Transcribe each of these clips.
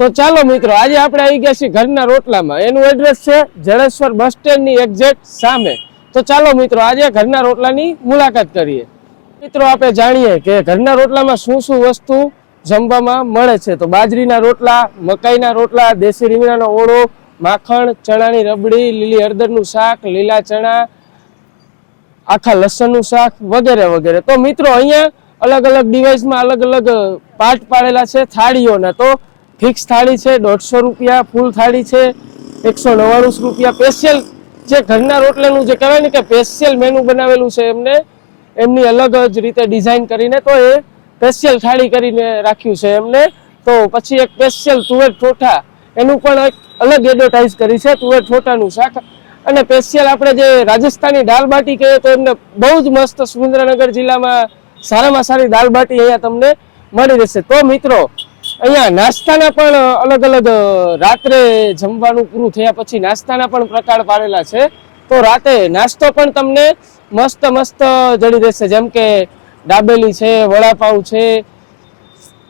તો ચાલો મિત્રો, આજે આપણે આવી ગયા છીએ ઘરના રોટલામાં. એનું એડ્રેસ છે જડેશ્વર બસ સ્ટેન્ડની એક્ઝેક્ટ સામે. તો ચાલો મિત્રો, આજે ઘરના રોટલાની મુલાકાત કરીએ. મિત્રો, આપણે જાણીએ કે ઘરના રોટલામાં શું શું વસ્તુ જમવામાં મળે છે. તો બાજરીના રોટલા, મકાઈના રોટલા, દેશી રીંગણાનો ઓળો, માખણ, ચણાની રબડી, લીલી હળદરનું શાક, લીલા ચણા, આખા લસણનું શાક વગેરે વગેરે. તો મિત્રો, અહીંયા અલગ અલગ ડિવાઇસમાં અલગ અલગ પાર્ટ પાડેલા છે થાળીઓના. તો ફિક્સ થાળી છે, દોઢસો રૂપિયા ફૂલ થાળી છે, એકસો નવ્વાણું રૂપિયા સ્પેશિયલ જે ઘરના રોટલાનું જે કહેવાય ને કે સ્પેશિયલ મેનુ બનાવેલું છે એમને, એમની અલગ જ રીતે ડિઝાઇન કરીને તો એ સ્પેશિયલ થાળી કરીને રાખ્યું છે એમને. તો પછી એક સ્પેશિયલ તુવેર ઠોઠા, એનું પણ એક અલગ એડવર્ટાઇઝ કરી છે, તુવેર ઠોઠાનું શાક. અને સ્પેશિયલ આપણે જે રાજસ્થાની દાલ બાટી કહીએ તો એમને બહુ જ મસ્ત સુરેન્દ્રનગર જિલ્લામાં સારામાં સારી દાલ બાટી અહીંયા તમને મળી રહેશે. તો મિત્રો અહીંયા નાસ્તાના પણ અલગ અલગ રાત્રે જમવાનું પૂરું થયા પછી નાસ્તાના પણ પ્રકાર પાડેલા છે. તો રાતે નાસ્તો પણ તમને મસ્ત મસ્ત જડી રહેશે જેમ કે દાબેલી છે, વડાપાઉં છે,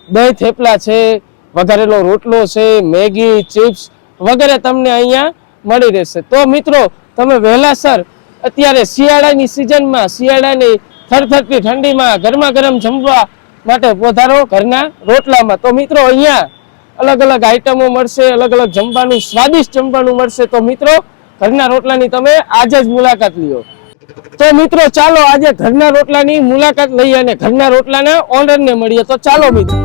દહીં થેપલા છે, વઘારેલો રોટલો છે, મેગી, ચિપ્સ વગેરે તમને અહીંયા મળી રહેશે. તો મિત્રો, તમે વહેલાસર અત્યારે શિયાળાની સિઝનમાં શિયાળાની થરથરતી ઠંડીમાં ગરમા ગરમ જમવા માટે પધારો ઘરના રોટલામાં. તો મિત્રો અહીંયા અલગ અલગ આઈટમો મળશે, અલગ અલગ જમવાનું, સ્વાદિષ્ટ જમવાનું મળશે. તો મિત્રો, ઘરના રોટલાની તમે આજે જ મુલાકાત લ્યો. તો મિત્રો, ચાલો આજે ઘરના રોટલાની મુલાકાત લઈએ અને ઘરના રોટલાના ઓનરને મળીએ. તો ચાલો મિત્રો.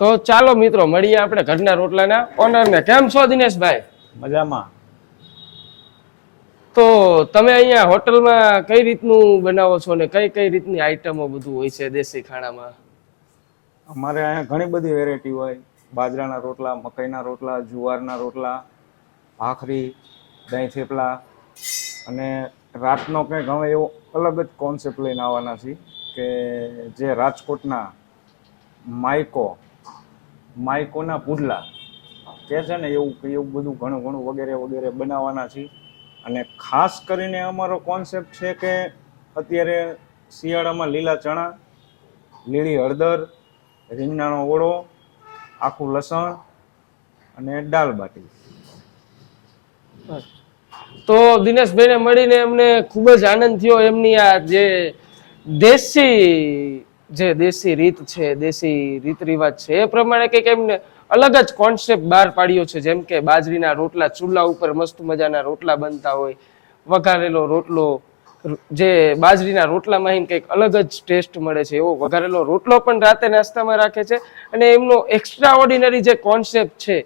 તો ચાલો મિત્રો, મળીએ આપણે ઘરના રોટલાના ઓનરને. કેમ છો દિનેશભાઈ? મજામાં. તો તમે અહીંયા હોટલમાં કઈ રીતનું બનાવો છો ને કઈ કઈ રીતની આઈટમો બધું હોય છે દેશી ખાણામાં? અમારે અહીંયા ઘણી બધી વેરાયટી હોય. બાજરાના રોટલા, મકાઈના રોટલા, જુવારના રોટલા, ભાખરી, દહીં થેપલા અને રાતનો કંઈક અમે એવો અલગ જ કોન્સેપ્ટ લઈને આવવાના છીએ કે જે રાજકોટના માઇકો માઇકોના પુડલા કે છે ને એવું એવું બધું ઘણું ઘણું વગેરે વગેરે બનાવવાના છીએ. અને ખાસ કરીને અમારો કોન્સેપ્ટ છે કે અત્યારે શિયાળામાં લીલા ચણા, લીલી હળદર, રીંગણાનો ઓળો, આખું લસણ અને દાળ બાટી. તો દિનેશભાઈને મળીને એમને ખૂબ જ આનંદ થયો એમની આ જે દેશી જે દેશી રીત છે, દેશી રીત રિવાજ છે, એ પ્રમાણે કંઈક એમને અલગ જ કોન્સેપ્ટ બહાર પાડ્યો છે. જેમ કે બાજરીના રોટલા, ચૂલા ઉપર મસ્ત મજાના રોટલા બનતા હોય, વઘારેલો રોટલો, જે બાજરીના રોટલામાં કંઈક અલગ જ ટેસ્ટ મળે છે. એવો વઘારેલો રોટલો પણ રાતે નાસ્તામાં રાખે છે અને એમનો એક્સ્ટ્રા ઓર્ડિનરી જે કોન્સેપ્ટ છે,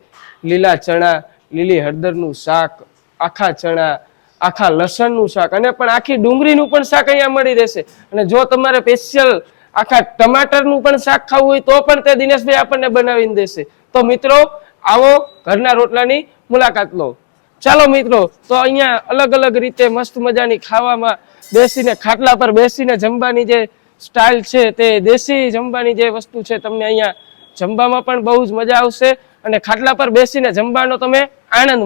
લીલા ચણા, લીલી હળદરનું શાક, આખા ચણા, આખા લસણનું શાક અને પણ આખી ડુંગળીનું પણ શાક અહીંયા મળી રહેશે. અને જો તમારે સ્પેશિયલ આખા ટમાટરનું પણ શાક ખાવું હોય તો પણ તે દિનેશભાઈ આપણને બનાવીને દેશે. તો મિત્રો, આવો ઘરના રોટલાની મુલાકાત લો. ચાલો મિત્રો, તો અહીંયા અલગ અલગ રીતે મસ્ત મજાની ખાવામાં બેસીને, ખાટલા પર બેસીને જમવાની જે સ્ટાઇલ છે તે દેશી જમવાની જે વસ્તુ છે તમને અહીંયા જમવામાં પણ બહુ જ મજા આવશે અને ખાટલા પર બેસીને જમવાનો તમે આનંદ